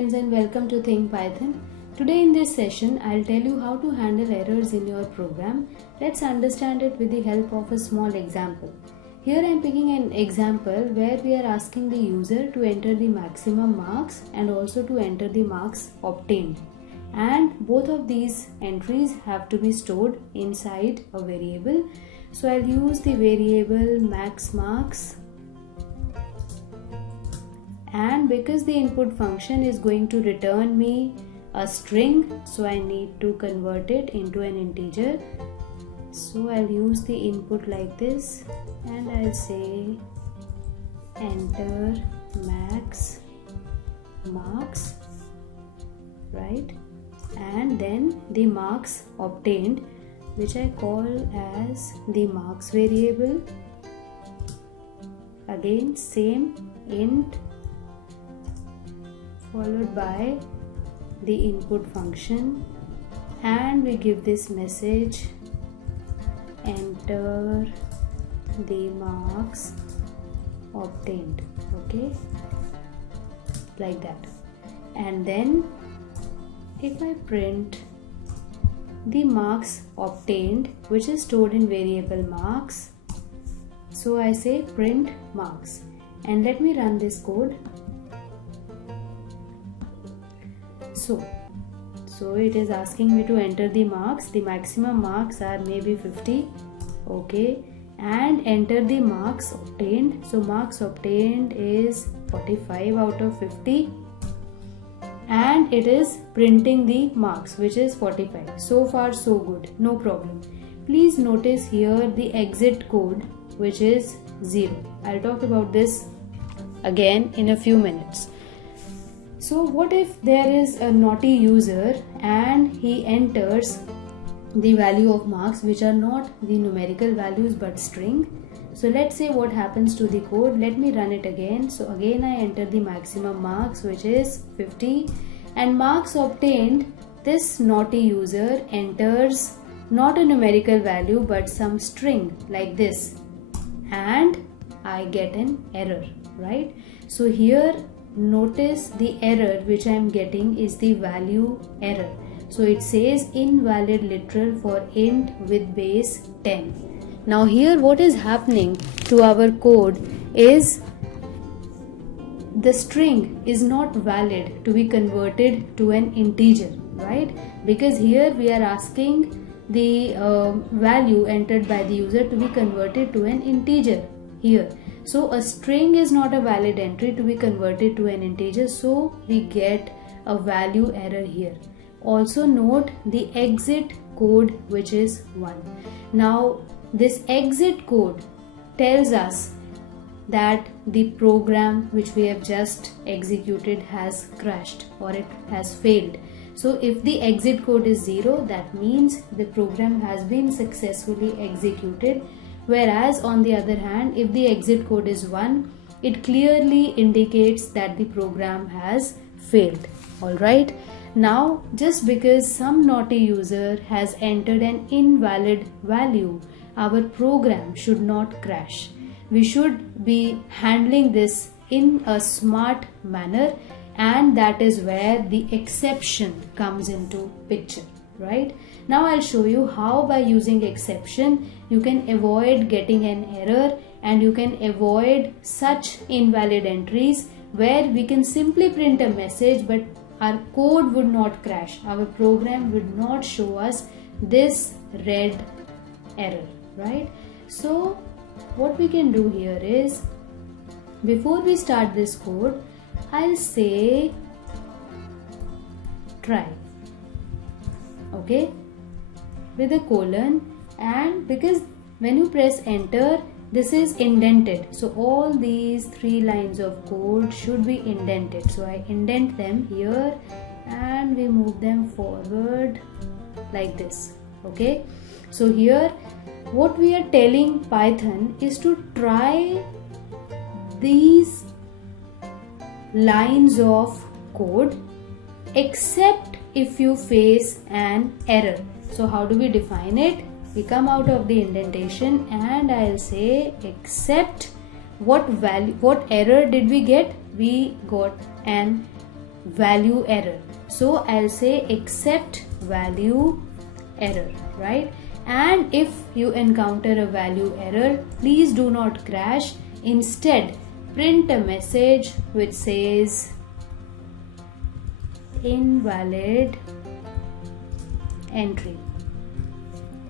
friends and welcome to Think Python. Today in this session I'll tell you how to handle errors in your program. Let's understand it with the help of a small example. Here I'm picking an example where we are asking the user to enter the maximum marks and also to enter the marks obtained. And both of these entries have to be stored inside a variable. So I'll use the variable max marks. And because the input function is going to return me a string, so I need to convert it into an integer. So I'll use the input like this and I'll say enter max marks, right? And then the marks obtained, which I call as the marks variable. Again same int followed by the input function, and we give this message enter the marks obtained, okay, like that. And then if I print the marks obtained, which is stored in variable marks, so I say print marks, and let me run this code. So it is asking me to enter the marks. The maximum marks are maybe 50, okay, and enter the marks obtained. So marks obtained is 45 out of 50, and it is printing the marks, which is 45. So far so good, no problem. Please notice here the exit code, which is 0. I'll talk about this again in a few minutes. So what if there is a naughty user and he enters the value of marks which are not the numerical values but string? So let's say what happens to the code. Let me run it again. So again I enter the maximum marks, which is 50, and marks obtained, this naughty user enters not a numerical value but some string like this, and I get an error, right? So here notice the error which I am getting is the value error. So it says invalid literal for int with base 10. Now here what is happening to our code is the string is not valid to be converted to an integer, right? Because here we are asking the value entered by the user to be converted to an integer here. So a string is not a valid entry to be converted to an integer, so we get a value error here. Also note the exit code, which is 1. Now this exit code tells us that the program which we have just executed has crashed or it has failed. So if the exit code is 0, that means the program has been successfully executed. Whereas on the other hand, if the exit code is 1, it clearly indicates that the program has failed. Alright. Now just because some naughty user has entered an invalid value, our program should not crash. We should be handling this in a smart manner, and that is where the exception comes into picture. Right? Now I'll show you how by using exception you can avoid getting an error and you can avoid such invalid entries where we can simply print a message but our code would not crash. Our program would not show us this red error, right? So what we can do here is, before we start this code, I'll say try, okay, with a colon, and because when you press enter, this is indented, so all these 3 lines of code should be indented. So I indent them here and we move them forward like this, okay. So here what we are telling Python is to try these lines of code except if you face an error. So how do we define it? We come out of the indentation and I'll say except what error did we get? We got an value error. So I'll say except value error, right? And if you encounter a value error, please do not crash. Instead, print a message which says invalid entry,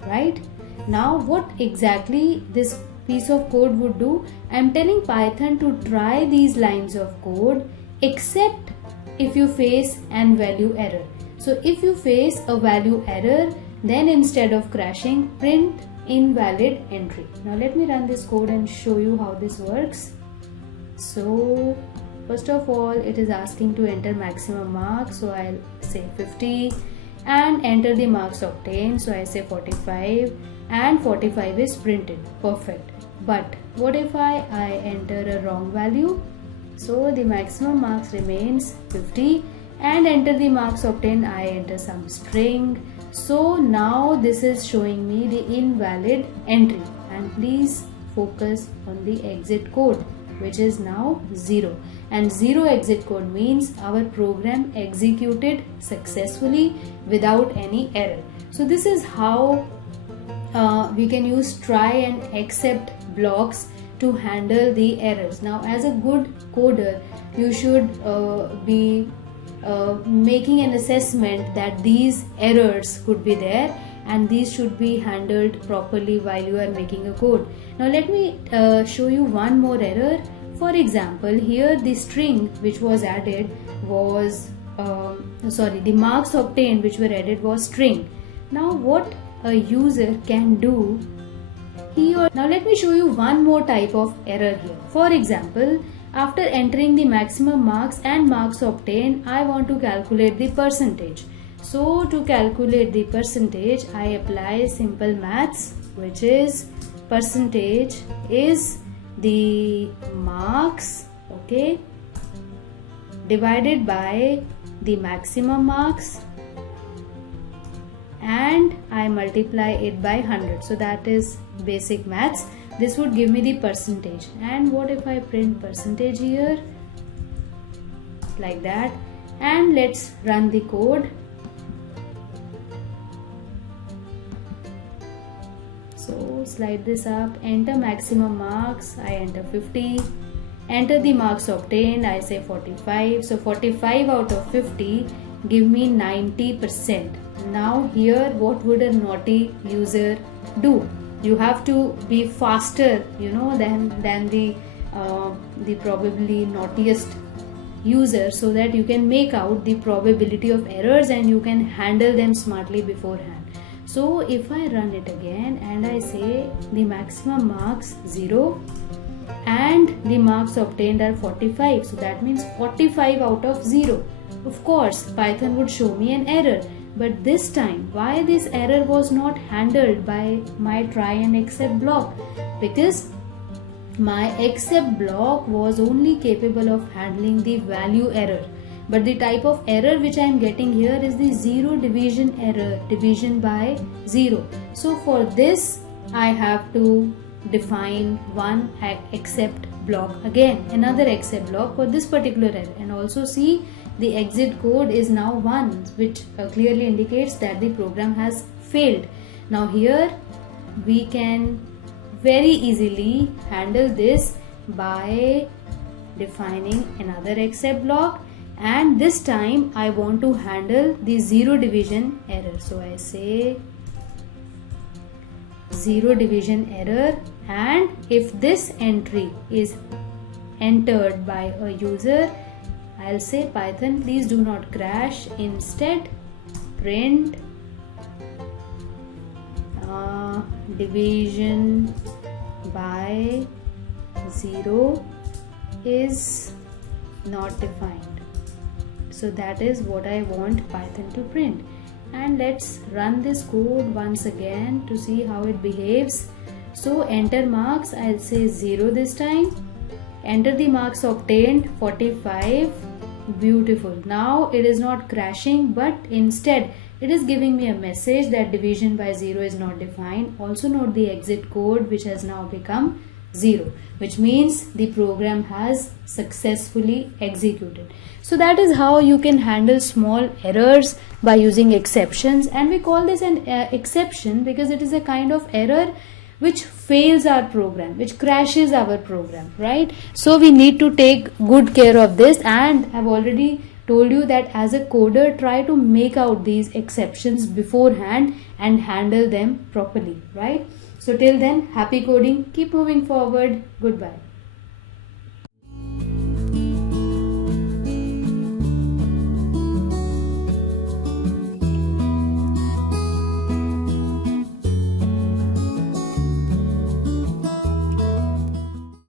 right? Now what exactly this piece of code would do? I'm telling Python to try these lines of code except if you face an value error. So if you face a value error, then instead of crashing, print invalid entry. Now let me run this code and show you how this works. So first of all, it is asking to enter maximum marks, so I'll say 50, and enter the marks obtained, so I say 45, and 45 is printed. Perfect. But what if I enter a wrong value? So the maximum marks remains 50, and enter the marks obtained, I enter some string. So now this is showing me the invalid entry, and please focus on the exit code, which is now 0, and 0 exit code means our program executed successfully without any error. So this is how we can use try and except blocks to handle the errors. Now as a good coder, you should be making an assessment that these errors could be there, and these should be handled properly while you are making a code. Now let me show you one more error. For example, here the string which was added was the marks obtained which were added was string. Now what a user can do, now let me show you one more type of error here. For example, after entering the maximum marks and marks obtained, I want to calculate the percentage. So to calculate the percentage, I apply simple maths, which is percentage is the marks, okay, divided by the maximum marks, and I multiply it by 100. So that is basic maths. This would give me the percentage. And what if I print percentage here, like that, and let's run the code. So slide this up, enter maximum marks, I enter 50, enter the marks obtained, I say 45. So 45 out of 50 give me 90%. Now here what would a naughty user do? You have to be faster, than the probably naughtiest user, so that you can make out the probability of errors and you can handle them smartly beforehand. So if I run it again and I say the maximum marks 0 and the marks obtained are 45, so that means 45 out of 0. Of course, Python would show me an error. But this time, why this error was not handled by my try and except block? Because my except block was only capable of handling the value error. But the type of error which I am getting here is the zero division error, division by 0. So for this, I have to define one except block again, another except block for this particular error, and also see the exit code is now 1, which clearly indicates that the program has failed. Now here we can very easily handle this by defining another except block, and this time I want to handle the zero division error. So I say zero division error, and if this entry is entered by a user, I'll say Python, please do not crash. Instead, print division by 0 is not defined. So that is what I want Python to print. And let's run this code once again to see how it behaves. So enter marks, I'll say 0 this time. Enter the marks obtained, 45. Beautiful. Now it is not crashing, but instead it is giving me a message that division by 0 is not defined. Also note the exit code, which has now become 0, which means the program has successfully executed. So that is how you can handle small errors by using exceptions, and we call this an exception because it is a kind of error which fails our program, which crashes our program, right? So we need to take good care of this, and I've already told you that as a coder, try to make out these exceptions beforehand and handle them properly, right? So till then, happy coding, keep moving forward, goodbye.